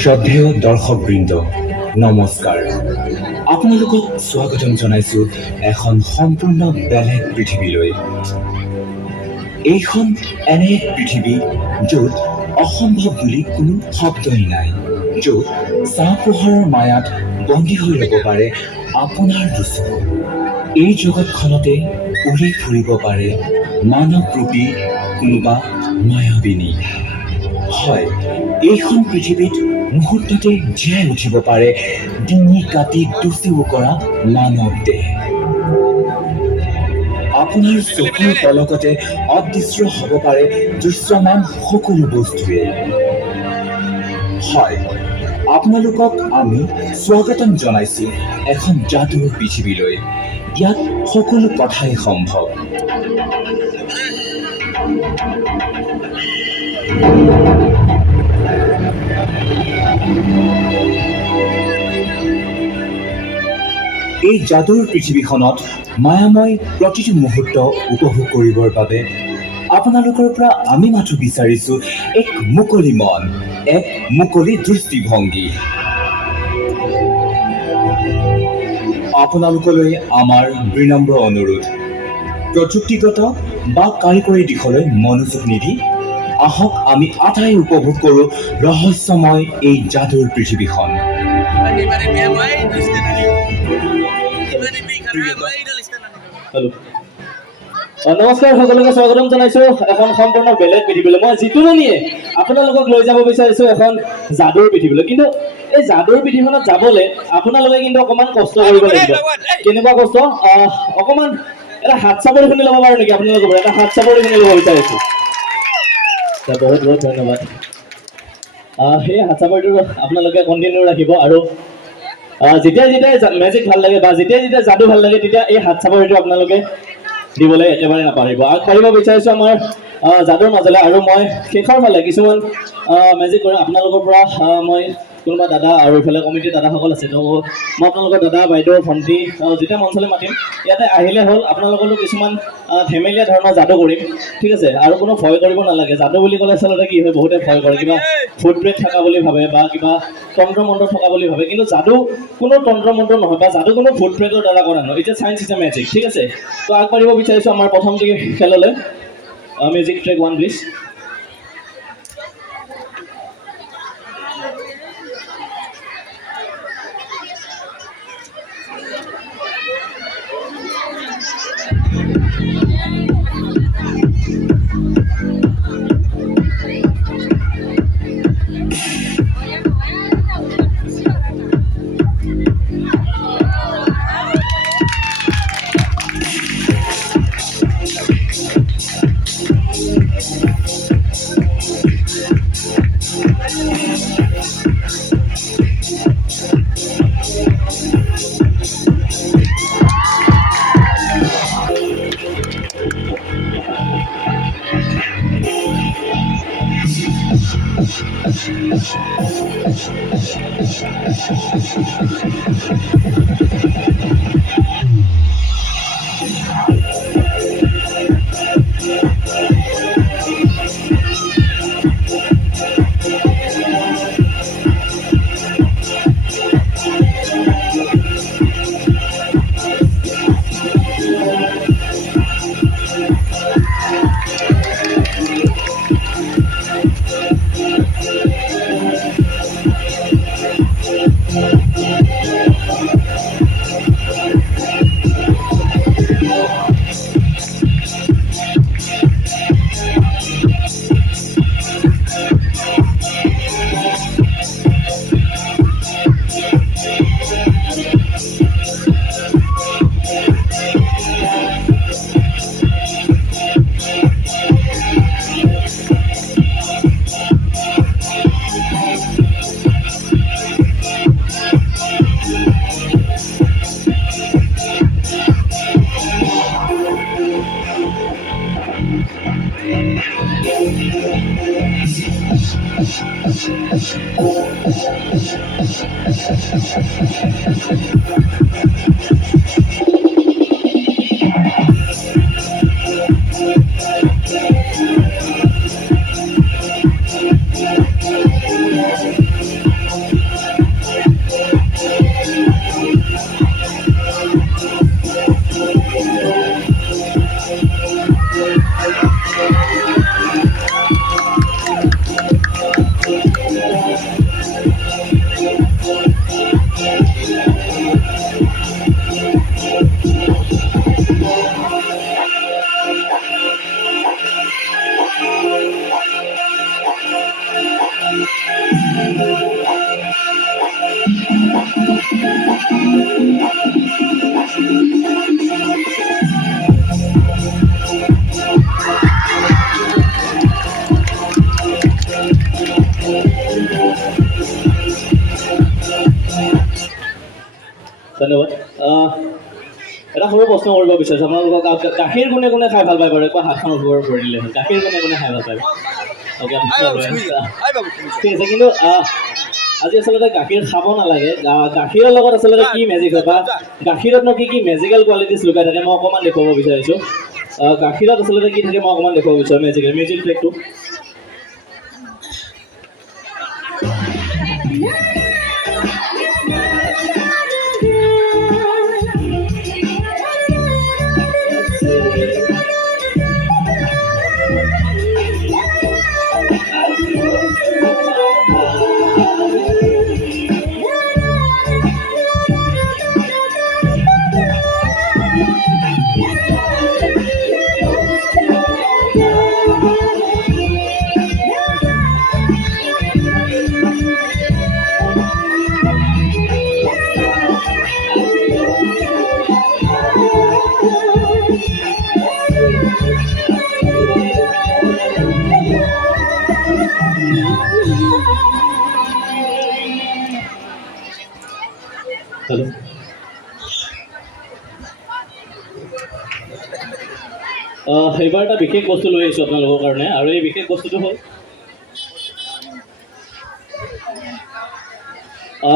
শ্ৰদ্ধেয় দৰ্শকবৃন্দ নমস্কাৰ। আপোনালোকক স্বাগতম জনাইছো এখন সম্পূৰ্ণ বেলেগ পৃথিৱীলৈ। এইখন এনে এক পৃথিৱী য'ত অসম্ভৱ বুলি কোনো শব্দই নাই, য'ত চাহ পোহৰৰ মায়াত বন্দী হৈ ৰ'ব পাৰে আপোনাৰ দুচকু। এই জগতখনতে উৰি ফুৰিব পাৰে মানৱৰূপী কোনোবা মায়াবিনী। হয়, এইখন পৃথিৱীত মুহূৰ্ততে জীয়াই উঠিব পাৰে ডিঙি কাটি দুচিও কৰা মানৱ দেহ। আপোনাৰ চকুৰ পলকতে অদৃশ্য হ'ব পাৰে দৃশ্যমান সকলো বস্তুৱে। হয়, আপোনালোকক আমি স্বাগতম জনাইছো এখন যাদুৰ পৃথিৱীলৈ। ইয়াত সকলো কথাই সম্ভৱ। এই যাদুৰ পৃথিৱীখনত মায়াময় প্ৰতিটো মুহূৰ্ত উপভোগ কৰিবৰ বাবে আপোনালোকৰ পৰা আমি মাথো বিচাৰিছো এক মুকলি মন, এক মুকলি দৃষ্টিভংগী। আপোনালোকলৈ আমাৰ বিনম্ৰ অনুৰোধ, প্ৰযুক্তিগত বা কাৰিকৰী দিশলৈ মনোযোগ নিদি আহক আমি আটাই উপভোগ কৰো ৰহস্যময় এই যাদুৰ পৃথিৱীখন। নমস্কাৰ, সকলোকে স্বাগতম জনাইছো এখন সম্পূৰ্ণ বেলেগ পৃথিৱীলৈ। মই জিতুমণিয়ে আপোনালোকক লৈ যাব বিচাৰিছো এখন যাদুৰ পৃথিৱীলৈ। কিন্তু এই যাদুৰ পৃথিৱীখনত যাবলৈ আপোনালোকে কিন্তু অকণমান কষ্ট কৰিব লাগিব। কেনেকুৱা কষ্ট? অকণমান এটা হাত চাপৰি শুনি ল'ব পাৰো নেকি আপোনালোকৰ পৰা? এটা হাত চাপৰি শুনি ল'ব বিচাৰিছো। বহুত বহুত ধন্যবাদ। সেই হাত চাপৰিটো আপোনালোকে কণ্টিনিউ ৰাখিব। আৰু যেতিয়াই মেজিক ভাল লাগে বা যেতিয়াই যাদু ভাল লাগে, তেতিয়া এই হাত চাপৰিটো আপোনালোকে দিবলৈ একেবাৰে নাপাৰিব। আগবাঢ়িব বিচাৰিছো আমাৰ যাদুৰ মাজলৈ। আৰু মই শেষৰ ফালে কিছুমান মেজিক কৰিম আপোনালোকৰ পৰা। মই কোনোবা দাদা আৰু ইফালে কমিটিৰ দাদাসকল আছে, তো মই আপোনালোকৰ দাদা বাইদেউ ভণ্টি যেতিয়া মঞ্চলৈ মাতিম, ইয়াতে আহিলে হ'ল। আপোনালোকৰো কিছুমান ধেমেলীয়া ধৰণৰ যাদু কৰিম, ঠিক আছে? আৰু কোনো ভয় কৰিব নালাগে। যাদু বুলি ক'লে আচলতে কি হয়, বহুতে ভয় কৰে, কিবা ভূত প্ৰেত থকা বুলি ভাবে বা কিবা তন্ত্ৰ মন্ত্ৰ থকা বুলি ভাবে। কিন্তু যাদু কোনো তন্ত্ৰ মন্ত্ৰ নহয় বা যাদু কোনো ভূত প্ৰেতৰ দ্বাৰা কৰা নহয়। এতিয়া চায়েন্স ইজ এ মেজিক, ঠিক আছে? তো আগবাঢ়িব বিচাৰিছো আমাৰ প্ৰথমটি খেললৈ। Music track 1 please. ধন্যবাদ। এটা সৰু প্ৰশ্ন কৰিব বিচাৰিছোঁ আপোনালোকক। গাখীৰ কোনে কোনে খাই ভাল পায় বাৰু? একবাৰ হাতখন ওপৰত কৰি দিলে হ'ল। গাখীৰ কোনে কোনে খাই ভাল পায়? অ'কে, ঠিক আছে। কিন্তু আজি আচলতে গাখীৰ খাব নালাগে। গাখীৰৰ লগত আচলতে কি মেজিক হয় বা গাখীৰতনো কি কি মেজিকেল কোৱালিটিজ লুকাই থাকে মই অকণমান দেখুৱাব বিচাৰিছোঁ। গাখীৰত আচলতে কি থাকে মই অকণমান দেখুৱাব বিচাৰোঁ। Music Plato. হেল্ল', এইবাৰ এটা বিশেষ বস্তু লৈ আহিছোঁ আপোনালোকৰ কাৰণে, আৰু এই বিশেষ বস্তুটো হ'ল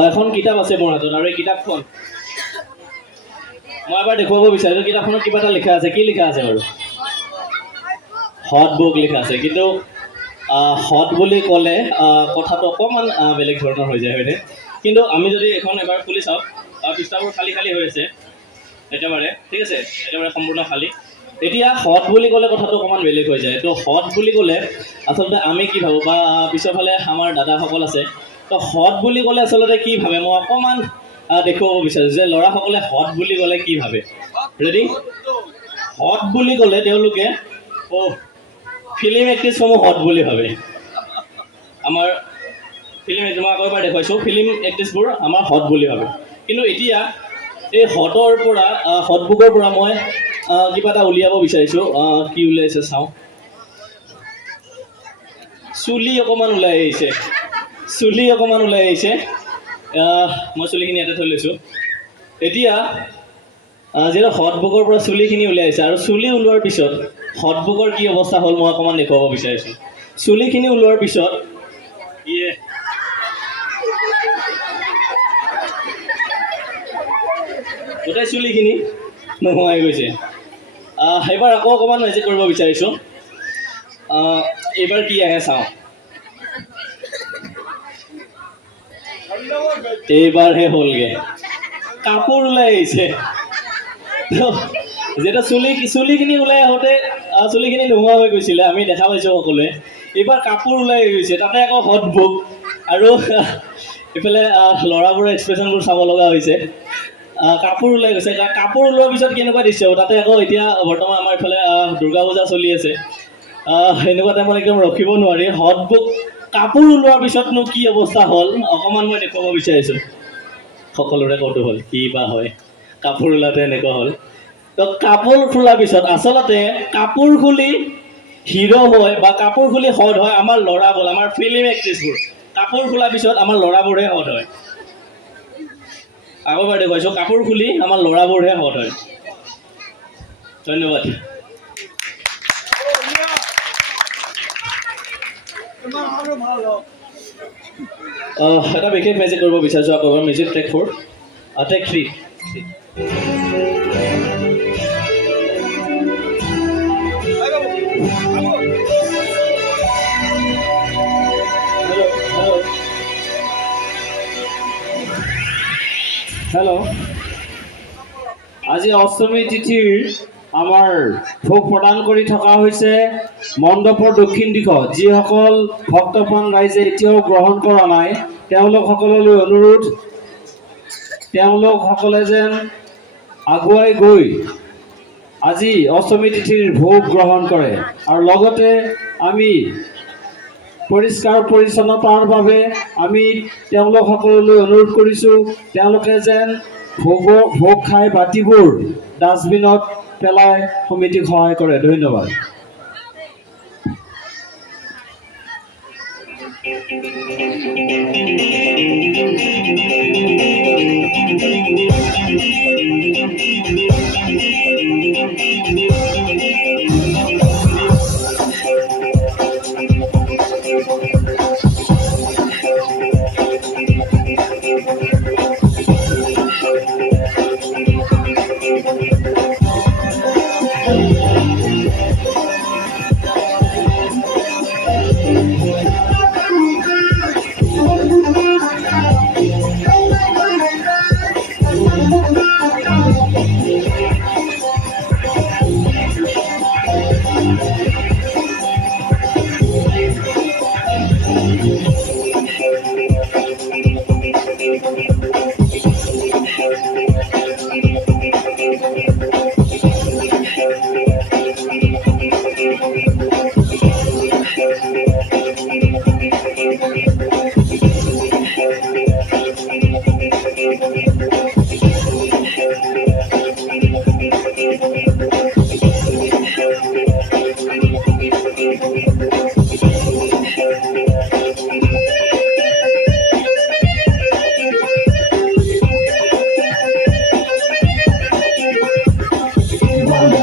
এখন কিতাপ আছে মোৰ হাতত, আৰু এই কিতাপখন মই এবাৰ দেখুৱাব বিচাৰিছোঁ। কিতাপখনত কিবা এটা লিখা আছে। কি লিখা আছে বাৰু? হট বুক লিখা আছে। কিন্তু হট বুলি ক'লে কথাটো অকণমান বেলেগ ধৰণৰ হৈ যায় হয়নে? কিন্তু আমি যদি এখন এবাৰ খুলি চাওঁ, পৃষ্ঠাবোৰ খালী খালী হৈ আছে একেবাৰে, ঠিক আছে, একেবাৰে সম্পূৰ্ণ খালী। এতিয়া হট বুলি ক'লে কথাটো অকণমান বেলেগ হৈ যায়। তো হট বুলি ক'লে আচলতে আমি কি ভাবোঁ, বা পিছৰ ফালে আমাৰ দাদাসকল আছে, তো হট বুলি ক'লে আচলতে কি ভাবে মই অকণমান দেখুৱাব বিচাৰিছোঁ যে ল'ৰাসকলে হট বুলি ক'লে কি ভাবে। ৰেডি? হট বুলি ক'লে তেওঁলোকে ফিল্ম এক্ট্ৰেছসমূহ হট বুলি ভাবে। আমাৰ ফিল্ম মই আকৌ এবাৰ দেখুৱাইছোঁ, ফিল্ম এক্ট্ৰেছবোৰ আমাৰ হট বুলি ভাবে। কিন্তু এতিয়া এই হটৰ পৰা হট বুকৰ পৰা মই কিবা এটা উলিয়াব বিচাৰিছোঁ। কি উলিয়াইছে চাওঁ। চুলি অকণমান ওলাই আহিছে। মই চুলিখিনি ইয়াতে থৈ লৈছোঁ। এতিয়া যিহেতু হট বুকৰ পৰা চুলিখিনি উলিয়াইছে, আৰু চুলি ওলোৱাৰ পিছত হট বুকৰ কি অৱস্থা হ'ল মই অকণমান দেখুৱাব বিচাৰিছোঁ। চুলিখিনি ওলোৱাৰ পিছত গোটেই চুলিখিনি নোহোৱাই গৈছে। এইবাৰ আকৌ অকণমান মেজিক কৰিব বিচাৰিছোঁ। এইবাৰ কি আহে চাওঁ। এইবাৰহে হ'লগৈ, কাপোৰ ওলাই আহিছে। যেতিয়া চুলিখিনি ওলাই আহোঁতে চুলিখিনি নোহোৱা হৈ গৈছিলে, আমি দেখা পাইছোঁ সকলোৱে। এইবাৰ কাপোৰ ওলাই গৈছে, তাতে আকৌ হট বুক, আৰু এইফালে ল'ৰাবোৰৰ এক্সপ্ৰেশ্যনবোৰ চাব লগা হৈছে। কাপোৰ ওলাই গৈছে। কাপোৰ ওলোৱাৰ পিছত কেনেকুৱা দৃশ্য হ'ব, তাতে আকৌ এতিয়া বৰ্তমান আমাৰ এইফালে দুৰ্গা পূজা চলি আছে। সেনেকুৱা টাইমত একদম ৰখিব নোৱাৰি। হট বুক কাপোৰ ওলোৱাৰ পিছতনো কি অৱস্থা হ'ল অকণমান মই দেখুৱাব বিচাৰিছোঁ। সকলোৰে কৌতূহল কি বা হয়, কাপোৰ ওলাওঁতে এনেকুৱা হ'ল। তো কাপোৰ খোলাৰ পিছত আচলতে কাপোৰ খুলি হিৰ' হয় বা কাপোৰ খুলি হট হয় আমাৰ ল'ৰাবোৰ, আমাৰ ফিল্ম এক্ট্ৰেছবোৰ। কাপোৰ খোলাৰ পিছত আমাৰ ল'ৰাবোৰহে হট হয়। আকৌ এবাৰ দেখুৱাইছোঁ, কাপোৰ খুলি আমাৰ ল'ৰাবোৰহে হট হয়। ধন্যবাদ। এটা বিশেষ মেজিক কৰিব বিচাৰিছোঁ আকৌ এবাৰ। Music tech 4, tech 3। হেল্ল', আজি অষ্টমী তিথিৰ আমাৰ ভোগ প্ৰদান কৰি থকা হৈছে মণ্ডপৰ দক্ষিণ দিশত। যিসকল ভক্তপ্ৰাণ ৰাইজে এতিয়াও গ্ৰহণ কৰা নাই, তেওঁলোকসকললৈ অনুৰোধ, তেওঁলোকসকলে যেন আগুৱাই গৈ আজি অষ্টমী তিথিৰ ভোগ গ্ৰহণ কৰে। আৰু লগতে আমি পৰিষ্কাৰ পৰিচ্ছন্নতাৰ বাবে আমি তেওঁলোকসকললৈ অনুৰোধ কৰিছোঁ, তেওঁলোকে যেন ভোগ খাই বাতিবোৰ ডাষ্টবিনত পেলাই সমিতিক সহায় কৰে। ধন্যবাদ।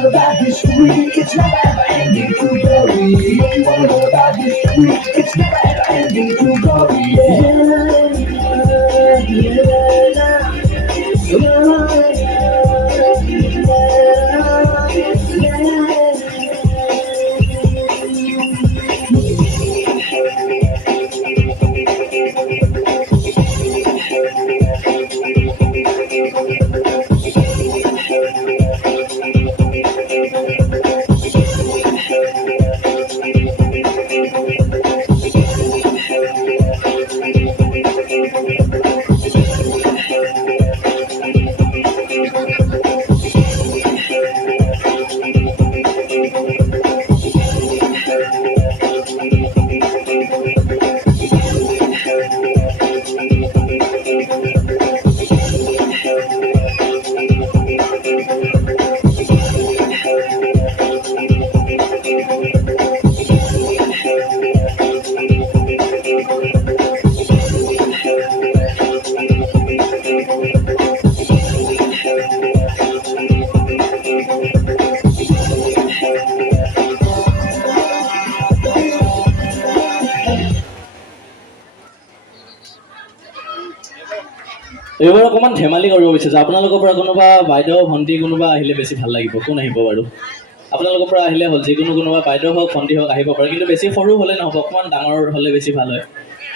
About history, it's never ever ending to glory. If you wanna know about history, it's never ever ending to glory. এইবাৰ অকণমান ধেমালি কৰিব বিচাৰিছোঁ। আপোনালোকৰ পৰা কোনোবা বাইদেউ ভণ্টি কোনোবা আহিলে বেছি ভাল লাগিব। কোন আহিব বাৰু? আপোনালোকৰ পৰা আহিলে হ'ল, যিকোনো কোনোবা বাইদেউ হওক ভণ্টি হওক আহিব পাৰে, কিন্তু বেছি সৰু হ'লে নহ'ব, অকণমান ডাঙৰ হ'লে বেছি ভাল হয়।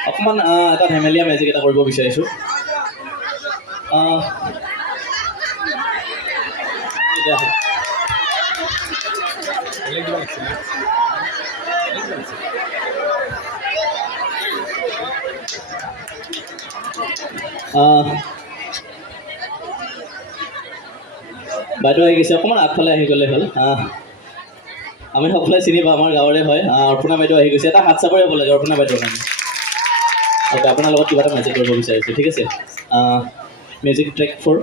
অকণমান এটা ধেমেলীয়া মেজিক এটা কৰিব বিচাৰিছোঁ। এতিয়া আহক। বাইদেউ আহি গৈছে, অকণমান আগফালে আহি গ'লে হ'ল। আমি সকলোৱে চিনি পাওঁ, আমাৰ গাঁৱৰে হয়। অৰ্পণা বাইদেউ আহি গৈছে, এটা হাত চাপৰি হ'ব লাগে অৰ্পণা বাইদেউৰ কাৰণে। অ'কে, আপোনাৰ লগত কিবা এটা মেজিক কৰিব বিচাৰিছোঁ, ঠিক আছে? Music track 4।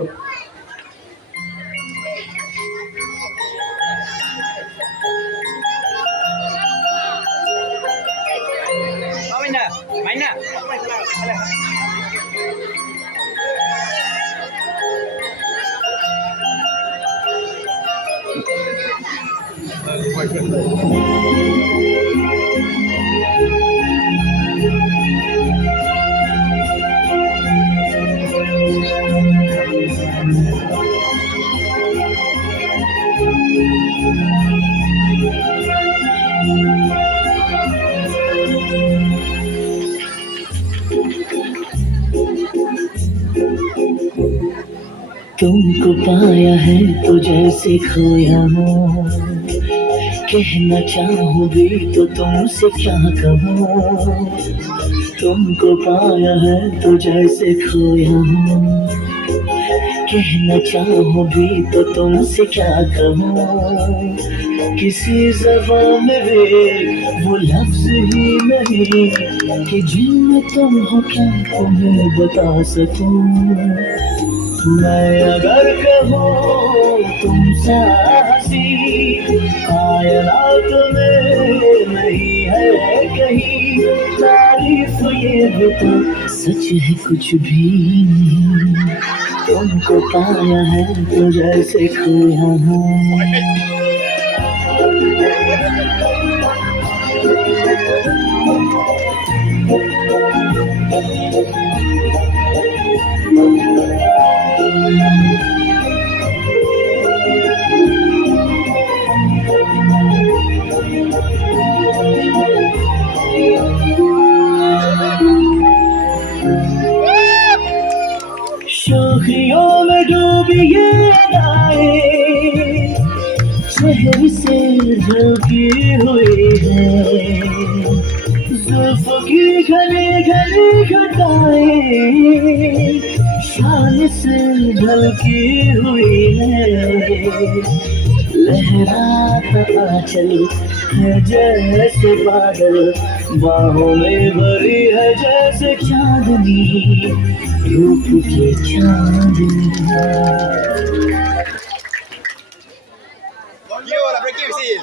तुमको पाया है तो जैसे खोया हूँ, कहना चाहूँ भी तो तुमसे क्या कहूँ। तुमको पाया है तो जैसे खोया हूँ, कहना चाहूँ भी तो तुमसे क्या कहूँ। किसी ज़बान में भी वो लफ्ज़ ही नहीं कि जिनमें तुम हो क्या तुम्हें बता सकूँ। मैं अगर कहूँ तुम साहसी कायनात में नहीं है कहीं, तारीफ ये भी तो सच है कुछ भी नहीं। तुमको पाया है तो जैसे खोया हूँ। शोखियों में डूबी ये अदाएं शहर से झलकी हुई है जुल्फों की घने घने घटाएं शान से ढलकी हुई है लहराता आंचल है जैसे बादल बाहों में भरी है जैसे चांदनी रूप की चांदनी Gila, breaking seal.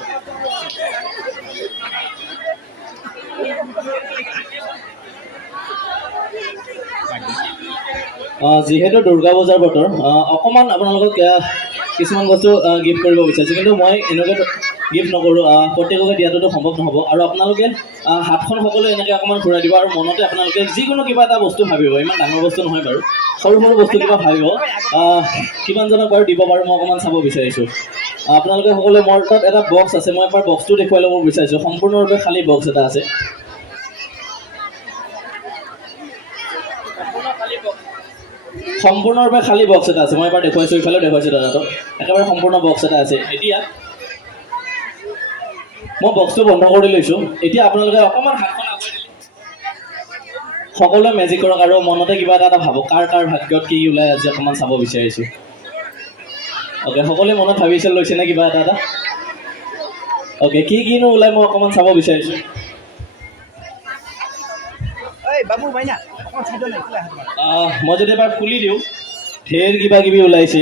যিহেতু দুৰ্গা পূজাৰ বতৰ অকণমান আপোনালোকক কিছুমান বস্তু গিফ্ট কৰিব বিচাৰিছোঁ কিন্তু মই এনেকৈ গিফ্ট নকৰোঁ প্ৰত্যেককে দিয়াটোতো সম্ভৱ নহ'ব আৰু আপোনালোকে হাতখন সকলোৱে এনেকৈ অকণমান ঘূৰাই দিব আৰু মনতে আপোনালোকে যিকোনো কিবা এটা বস্তু ভাবিব ইমান ডাঙৰ বস্তু নহয় বাৰু সৰু সৰু বস্তু কিবা ভাবিব কিমানজনক বাৰু দিব বাৰু মই অকণমান চাব বিচাৰিছোঁ আপোনালোকে সকলোৱে মোৰ তাত এটা বক্স আছে মই এবাৰ বক্সটো দেখুৱাই ল'ব বিচাৰিছোঁ সম্পূৰ্ণৰূপে খালী বক্স এটা আছে সম্পূৰ্ণৰূপে খালী বক্স এটা আছে মই এবাৰ দেখুৱাইছোঁ ইফালেও দেখুৱাইছোঁ দাদাটো একেবাৰে সম্পূৰ্ণ বক্স এটা আছে এতিয়া মই বক্সটো বন্ধ কৰি লৈছোঁ এতিয়া আপোনালোকে অকণমান হাতখন সকলোৱে মেজিক কৰক আৰু মনতে কিবা এটা ভাবক কাৰ কাৰ ভাগ্যত কি ওলাই আজি অকণমান চাব বিচাৰিছোঁ অ'কে সকলোৱে মনত ভাবিছে লৈছেনে কিবা এটা অ'কে কিনো ওলাই মই অকণমান চাব বিচাৰিছোঁ Hey, babu banyak. Kau sudah naik lah. মই যদি এবাৰ খুলি দিওঁ ঢেৰ কিবা কিবি ওলাইছে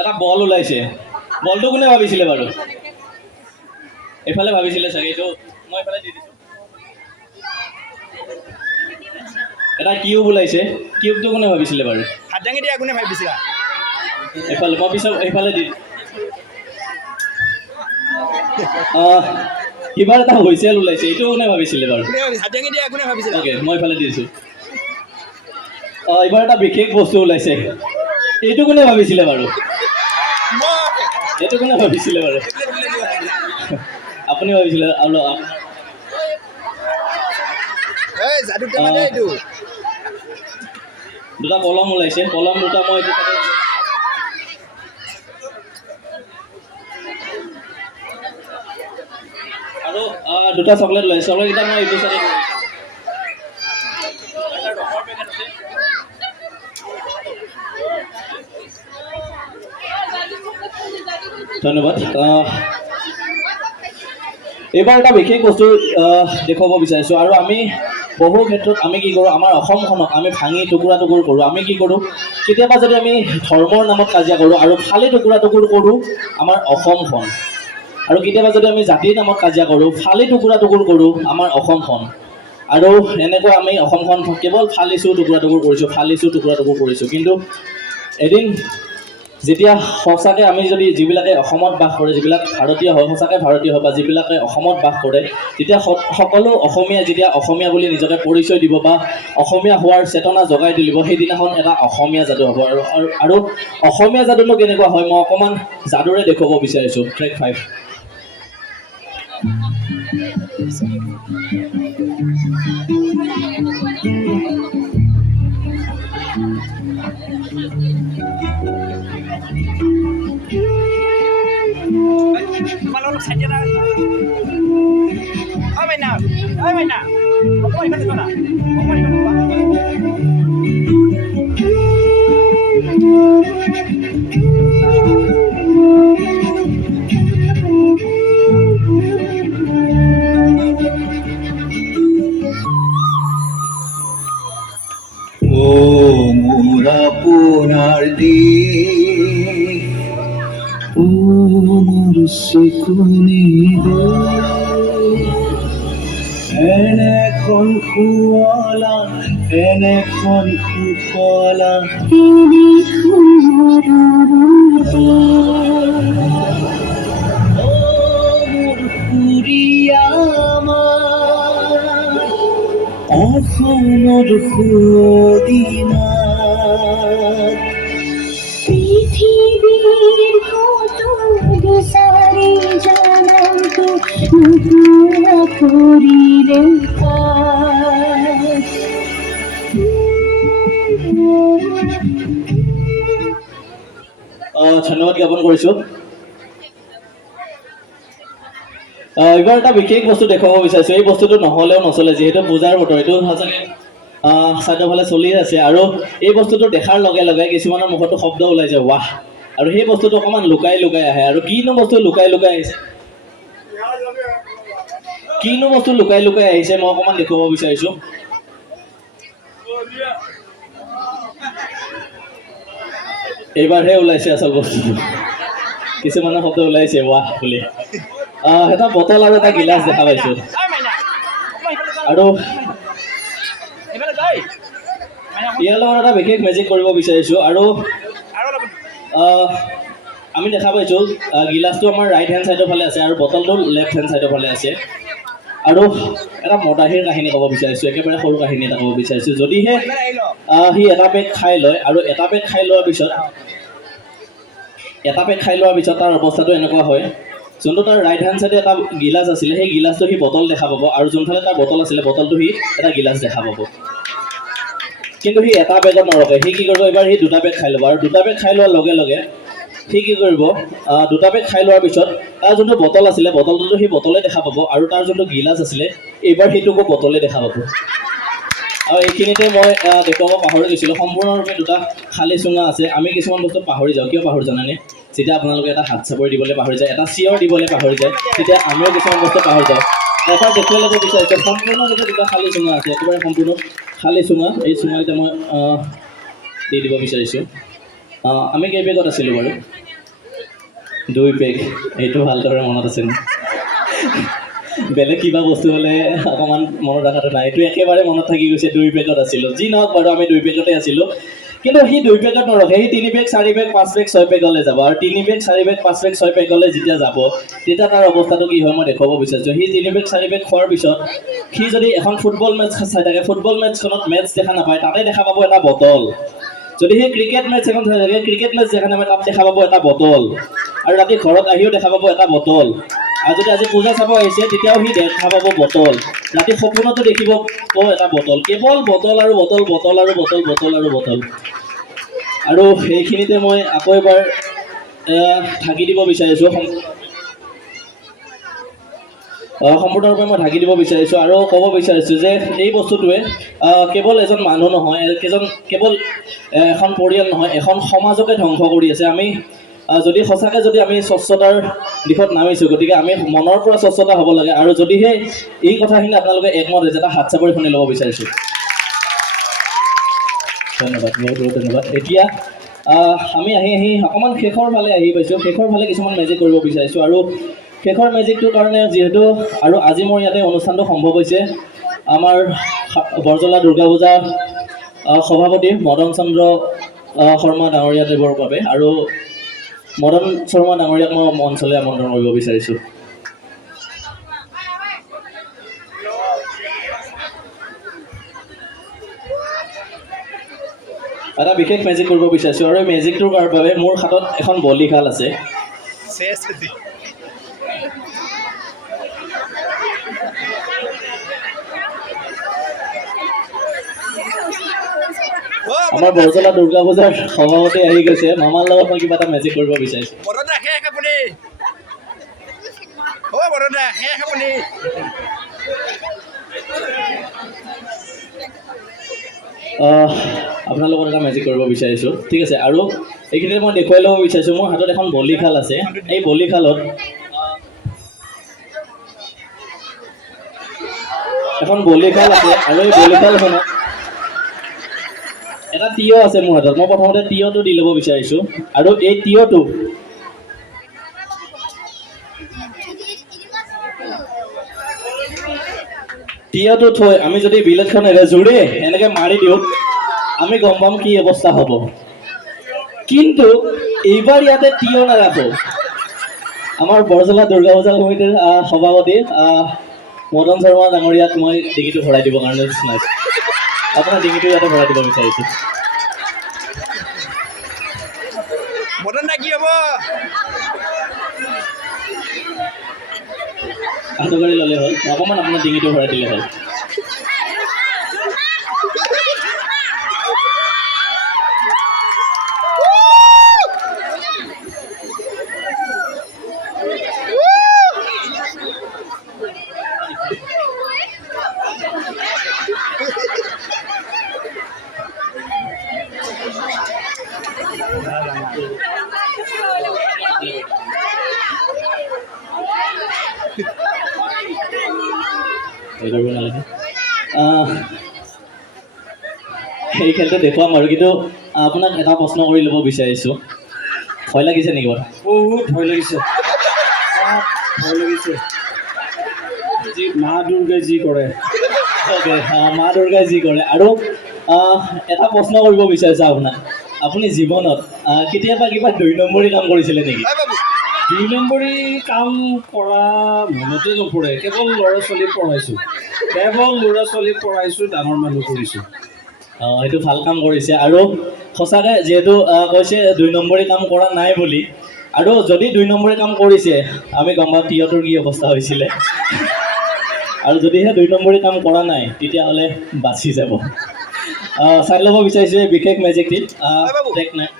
এটা বল ওলাইছে বলটো কোনে ভাবিছিলে বাৰু এইফালে ভাবিছিলে চাগে এইটো মই এইফালে দি দিছোঁ এটা কিউব ওলাইছে কিউবটো কোনে ভাবিছিলে বাৰু Hadang dia aku ni mai bisila. এইফালে মই পিছত এইফালে দি কিবা এটা হুইচেল ওলাইছে এইটো কোনে ভাবিছিলে বাৰু Hadang dia aku ni mai bisila. Okay মই এইফালে দি দিছোঁ এইবাৰ এটা বিশেষ বস্তু ওলাইছে এইটো কোনে ভাবিছিলে বাৰু এইটো কোনে ভাবিছিলে বাৰু আপুনি ভাবিছিলে আৰু Hey, satu tema dia itu. দুটা কলম ওলাইছে কলম দুটা মই এইটো আৰু দুটা চকলেট ওলাইছে চকলেটকেইটা মই এইটো চাইডে ধন্যবাদ এইবাৰ এটা বিশেষ বস্তু দেখুৱাব বিচাৰিছোঁ আৰু আমি বহু ক্ষেত্ৰত আমি কি কৰোঁ আমাৰ অসমখনক আমি ভাঙি টুকুৰা টুকুৰ কৰোঁ আমি কি কৰোঁ কেতিয়াবা যদি আমি ধৰ্মৰ নামত কাজিয়া কৰোঁ আৰু ফালি টুকুৰা টুকুৰ কৰোঁ আমাৰ অসমখন আৰু কেতিয়াবা যদি আমি জাতিৰ নামত কাজিয়া কৰোঁ ফালি টুকুৰা টুকুৰ কৰোঁ আমাৰ অসমখন আৰু এনেকৈ আমি অসমখন কেৱল ফালিছোঁ টুকুৰা টুকুৰ কৰিছোঁ কিন্তু এদিন যেতিয়া সঁচাকৈ আমি যদি যিবিলাকে অসমত বাস কৰে যিবিলাক ভাৰতীয় হয় সঁচাকৈ ভাৰতীয় হয় বা যিবিলাকে অসমত বাস কৰে তেতিয়া সকলো অসমীয়া যেতিয়া অসমীয়া বুলি নিজকে পৰিচয় দিব বা অসমীয়া হোৱাৰ চেতনা জগাই তুলিব সেইদিনাখন এটা অসমীয়া যাদু হ'ব আৰু অসমীয়া যাদুনো কেনেকুৱা হয় মই অকণমান যাদুৰে দেখুৱাব বিচাৰিছোঁ track 5 Kalau saja lah. Oh mana? Apa ini mana? Apa ini ও মোরা পুনার দিন ও মোর সুকুনি দে এনেখন খুৱালা এনেখন খুকলা ও মোৰ পুৰিয়া অসমৰ সুদিনাত পৃথিবীৰ কত বিচাৰি জানাতো নোপোৱা কৰিলে ধন্যবাদ জ্ঞাপন কৰিছোঁ। এইবাৰ এটা বিশেষ বস্তু দেখুৱাব বিচাৰিছোঁ। এই বস্তুটো নহ'লেও নচলে, যিহেতু পূজাৰ বতৰ, এইটো সঁচাকৈ চাৰিওফালে চলি আছে আৰু এই বস্তুটো দেখাৰ লগে লগে কিছুমানৰ মুখতো শব্দ ওলাই যায় ৱাহ, আৰু সেই বস্তুটো অকণমান লুকাই লুকাই আহে। আৰু কিনো বস্তু লুকাই লুকাই আহিছে, কিনো বস্তু লুকাই লুকাই আহিছে মই অকণমান দেখুৱাব বিচাৰিছোঁ। এইবাৰহে ওলাইছে আচল বস্তুটো, কিছুমানৰ শব্দ ওলাইছে ৱাহ বুলি। এটা বটল আৰু এটা গিলাচ দেখা পাইছোঁ। আৰু ইয়াৰ লগত এটা বিশেষ মেজিক কৰিব বিচাৰিছোঁ। আৰু আমি দেখা পাইছোঁ গিলাচটো আমাৰ ৰাইট হেণ্ড ছাইডৰ ফালে আছে আৰু বটলটো লেফ্ট হেণ্ড ছাইডৰ ফালে আছে। আৰু এটা মদাহীৰ কাহিনী ক'ব বিচাৰিছোঁ, একেবাৰে সৰু কাহিনী এটা ক'ব বিচাৰিছোঁ। যদিহে সি এটা পেক খাই লয় আৰু এটা পেক খাই লোৱাৰ পিছত তাৰ অৱস্থাটো এনেকুৱা হয়, যোনটো তাৰ ৰাইট হেণ্ড ছাইডে এটা গিলাচ আছিলে, সেই গিলাচটো সি বটল দেখা পাব, আৰু যোনফালে তাৰ বটল আছিলে বটলটো সি এটা গিলাচ দেখা পাব। কিন্তু সি এটা পেকত নৰখে, সি কি কৰিব, এইবাৰ সি দুটা পেক খাই ল'ব। আৰু দুটা পেক খাই লোৱাৰ লগে লগে সি কি কৰিব, দুটা পেক খাই লোৱাৰ পিছত তাৰ যোনটো বটল আছিলে বটলটোতো সি বটলে দেখা পাব, আৰু তাৰ যোনটো গিলাচ আছিলে এইবাৰ সেইটোকো বটলে দেখা পাব। আৰু এইখিনিতে মই দেখুৱাব পাহৰি গৈছিলোঁ, সম্পূৰ্ণৰূপে দুটা খালী চুঙা আছে। আমি কিছুমান বস্তু পাহৰি যাওঁ, কিয় পাহৰি জানানে? যেতিয়া আপোনালোকে এটা হাত চাপৰি দিবলৈ পাহৰি যায়, এটা চিঞৰ দিবলৈ পাহৰি যায়, তেতিয়া আমিও কিছুমান বস্তু পাহৰি যাওঁ। এবাৰ দেখুৱাই ল'ব বিচাৰিছোঁ, সম্পূৰ্ণৰূপে দুটা খালী চুঙা আছে, একেবাৰে সম্পূৰ্ণ খালী চুঙা। এই চুঙাকেইটা মই দি দিব বিচাৰিছোঁ। আমি কেই পেকত আছিলোঁ বাৰু? 2 পেক। এইটো ভালদৰে মনত আছে নে? বেলেগ কিবা বস্তু হ'লে অকণমান মনত ৰখাটো নাই, এইটো একেবাৰে মনত থাকি গৈছে, 2 পেকত আছিলোঁ। যি নহওক বাৰু, আমি 2 পেকতে আছিলোঁ। কিন্তু সি 2 পেকত নৰখে, সি 3 পেক 4 পেক 5 পেক 6 পেকলৈ যাব। আৰু 3 পেক 4 পেক 5 পেক 6 পেকলৈ যেতিয়া যাব, তেতিয়া তাৰ অৱস্থাটো কি হয় মই দেখুৱাব বিচাৰিছোঁ। সি 3 পেক 4 পেক খোৱাৰ পিছত সি যদি এখন ফুটবল মেটচ চাই থাকে, ফুটবল মেটচখনত মেটচ দেখা নাপায়, তাতে দেখা পাব এটা বটল। যদি সেই ক্ৰিকেট মেটচ এখন চাই থাকে, ক্ৰিকেট মেটচ দেখা নাপায়, তাত দেখা পাব এটা বটল। আৰু ৰাতি ঘৰত আহিও দেখা পাব এটা বটল। আৰু যদি আজি পূজা চাব আহিছে, তেতিয়াও সি দেখা পাব বটল। ৰাতি সপোনতো দেখিব এটা বটল, কেৱল বটল আৰু বটল, বটল আৰু বটল, বটল আৰু বটল। আৰু সেইখিনিতে মই আকৌ এবাৰ ঢাকি দিব বিচাৰিছোঁ, সম্পূৰ্ণৰূপে মই ঢাকি দিব বিচাৰিছোঁ। আৰু ক'ব বিচাৰিছোঁ যে এই বস্তুটোৱে কেৱল এজন মানুহ নহয়, কেৱল এখন পৰিয়াল নহয়, এখন সমাজকে ধ্বংস কৰি আছে। আমি যদি সঁচাকৈ যদি আমি স্বচ্ছতাৰ দিশত নামিছোঁ, গতিকে আমি মনৰ পৰা স্বচ্ছতা হ'ব লাগে। আৰু যদিহে এই কথাখিনি আপোনালোকে একমত হৈছে, এটা হাত চাপৰি শুনি ল'ব বিচাৰিছোঁ। ধন্যবাদ, বহুত বহুত ধন্যবাদ। এতিয়া আমি আহি অকণমান শেষৰ ফালে আহি পাইছোঁ। শেষৰ ফালে কিছুমান মেজিক কৰিব বিচাৰিছোঁ। আৰু শেষৰ মেজিকটোৰ কাৰণে যিহেতু আৰু আজি মোৰ ইয়াতে অনুষ্ঠানটো সম্ভৱ হৈছে আমাৰ বৰজলা দুৰ্গা পূজা সভাপতি মদন চন্দ্ৰ শৰ্মা ডাঙৰীয়া দেৱৰ বাবে, আৰু মদন শৰ্মা ডাঙৰীয়াক মই মঞ্চলৈ আমন্ত্ৰণ কৰিব বিচাৰিছোঁ। এটা বিশেষ মেজিক কৰিব বিচাৰিছোঁ, আৰু এই মেজিকটোৰ বাবে মোৰ হাতত এখন বলিশাল আছে। আমাৰ বৰজলা দুৰ্গা পূজাৰ সভাপতি আহি গৈছে, মামাৰ লগত মই কিবা এটা মেজিক কৰিব বিচাৰিছোঁ। আপোনাৰ লগত এটা মেজিক কৰিব বিচাৰিছোঁ, ঠিক আছে? আৰু এইখিনিতে মই দেখুৱাই ল'ব বিচাৰিছোঁ, মোৰ হাতত এখন বলিশাল আছে। এই বলিশালত এখন বলিশাল আছে, আৰু এই বলিশালখনত এটা তিয়হ আছে মোৰ হাতত। মই প্ৰথমতে তিয়হটো দি ল'ব বিচাৰিছোঁ, আৰু এই তিয়হটো থৈ আমি যদি বিলেটখন জোৰে এনেকৈ মাৰি দিওঁ, আমি গম পাম কি অৱস্থা হ'ব। কিন্তু এইবাৰ ইয়াতে তিয়হ নাৰাখোঁ। আমাৰ বৰজলা দুৰ্গা পূজা কমিটিৰ সভাপতি মদন শৰ্মা ডাঙৰীয়াক মই ডিঙিটো ভৰাই দিবৰ কাৰণে জনাইছোঁ। আপোনাৰ ডিঙিটো ইয়াতে ভৰাই দিব বিচাৰিছোঁ। মদন দা কি হ'ব আঁতৰি ল'লে হ'ল, অকণমান আপোনাৰ ডিঙিটো ভৰাই দিলে হ'ল। কৰিব নালাগে। এই খেলটো দেখুৱাম আৰু, কিন্তু আপোনাক এটা প্ৰশ্ন কৰি ল'ব বিচাৰিছোঁ। ভয় লাগিছে নেকি বাৰু? বহুত ভয় লাগিছে, ভয় লাগিছে। মা দুৰ্গাই যি কৰে। অ'কে, মা দুৰ্গাই যি কৰে। আৰু এটা প্ৰশ্ন কৰিব বিচাৰিছোঁ আপোনাক। আপুনি জীৱনত কেতিয়াবা কিবা 2 নম্বৰী কাম কৰিছিলে নেকি? 2 নম্বৰী কাম কৰা মনতে নপৰে। কেৱল ল'ৰা ছোৱালী পঢ়াইছোঁ, ডাঙৰ মানুহ কৰিছোঁ। সেইটো ভাল কাম কৰিছে। আৰু সঁচাকৈ যিহেতু কৈছে 2 নম্বৰী কাম কৰা নাই বুলি, আৰু যদি 2 নম্বৰী কাম কৰিছে আমি গম পাওঁ তিয়টোৰ কি অৱস্থা হৈছিলে। আৰু যদিহে 2 নম্বৰী কাম কৰা নাই তেতিয়াহ'লে বাচি যাব। চাই ল'ব বিচাৰিছোঁ এই বিশেষ মেজিকটিত। ট্ৰেক নাই।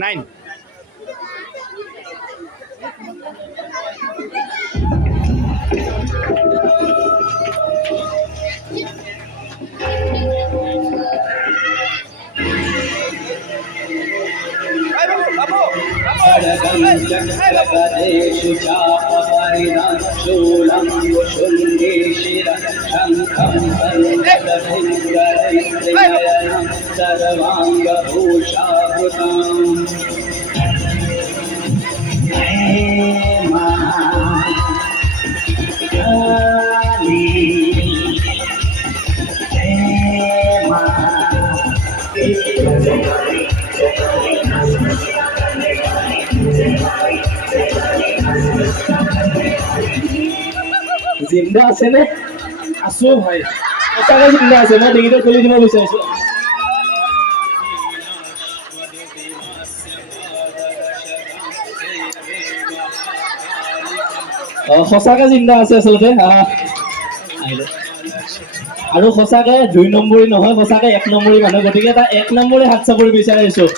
নাইন জিন্দা আছেনে? আছো ভাই। সঁচাকৈ জিন্দা আছে। মই ডিঙিটো খুলি দিব বিচাৰিছোঁ। সঁচাকৈ জিন্দা আছে আচলতে। আৰু সঁচাকৈ 2 নম্বৰী নহয়, সঁচাকৈ 1 নম্বৰী মানুহ। গতিকে এটা 1 নম্বৰী হাত চাপৰি বিচাৰিছোঁ।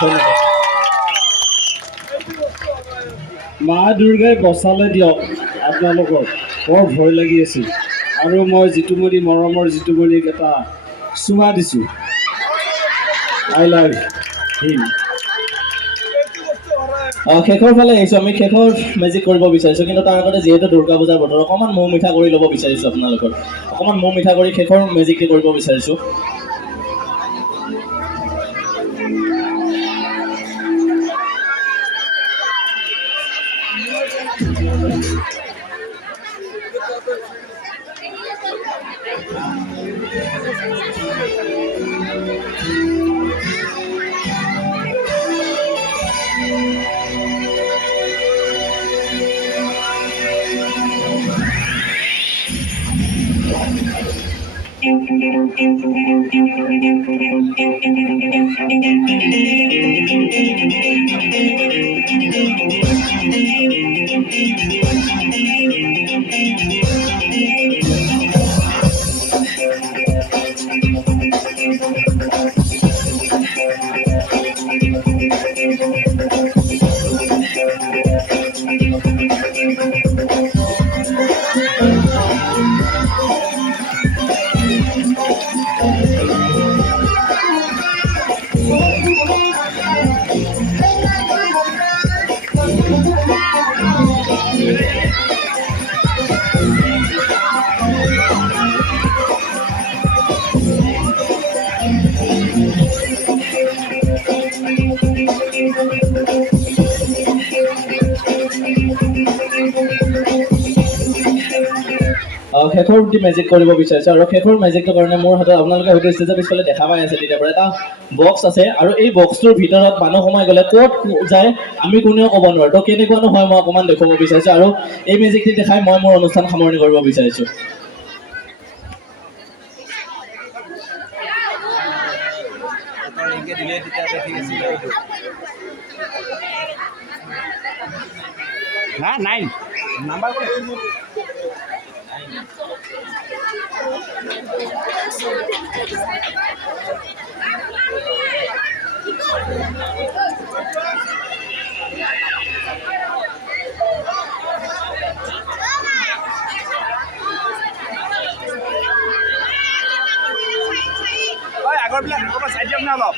ধন্যবাদ। মা দুৰ্গাই বচালে দিয়ক আপোনালোকক। বৰ ভয় লাগি আছিল। আৰু মই জিতুমণি, মৰমৰ জিতুমণিক এটা চুমা দিছোঁ। আই লাভ হিম। শেষৰ ফালে আহিছোঁ। আমি শেষৰ মেজিক কৰিব বিচাৰিছোঁ, কিন্তু তাৰ আগতে যিহেতু দুৰ্গা পূজাৰ বতৰ, অকণমান মৌ মিঠা কৰি ল'ব বিচাৰিছোঁ আপোনালোকৰ। অকণমান মৌ মিঠা কৰি শেষৰ মেজিকটি কৰিব বিচাৰিছোঁ। শেষৰ মেজিক কৰিব বিচাৰিছোঁ আৰু শেষৰ মেজিকটোৰ কাৰণে মোৰ হাতত আপোনালোকে হয়তো ষ্টেজৰ পিছফালে দেখা পাই আছে তেতিয়াৰ পৰা এটা বক্স আছে আৰু এই বক্সটোৰ ভিতৰত মানুহ সোমাই গ'লে ক'ত যায় আমি কোনেও ক'ব নোৱাৰোঁ তো কেনেকুৱানো হয় মই অকণমান দেখুৱাব বিচাৰিছোঁ আৰু এই মেজিকটি দেখাই মই মোৰ অনুষ্ঠান সামৰণি কৰিব বিচাৰিছোঁ না নাইন নাম্বাৰ আগৰ বিলাক অকণমান চাইড দিয়ক না অলপ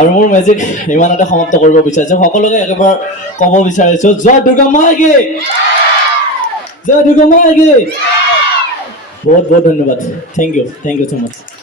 আৰু মোৰ মেজিক ইমানতে সমাপ্ত কৰিব বিচাৰিছোঁ সকলোকে একেবাৰে ক'ব বিচাৰিছোঁ জয় দুৰ্গা মাইকি জয় দুৰ্গা মাইকি বহুত বহুত ধন্যবাদ থেংক ইউ ছ' মাছ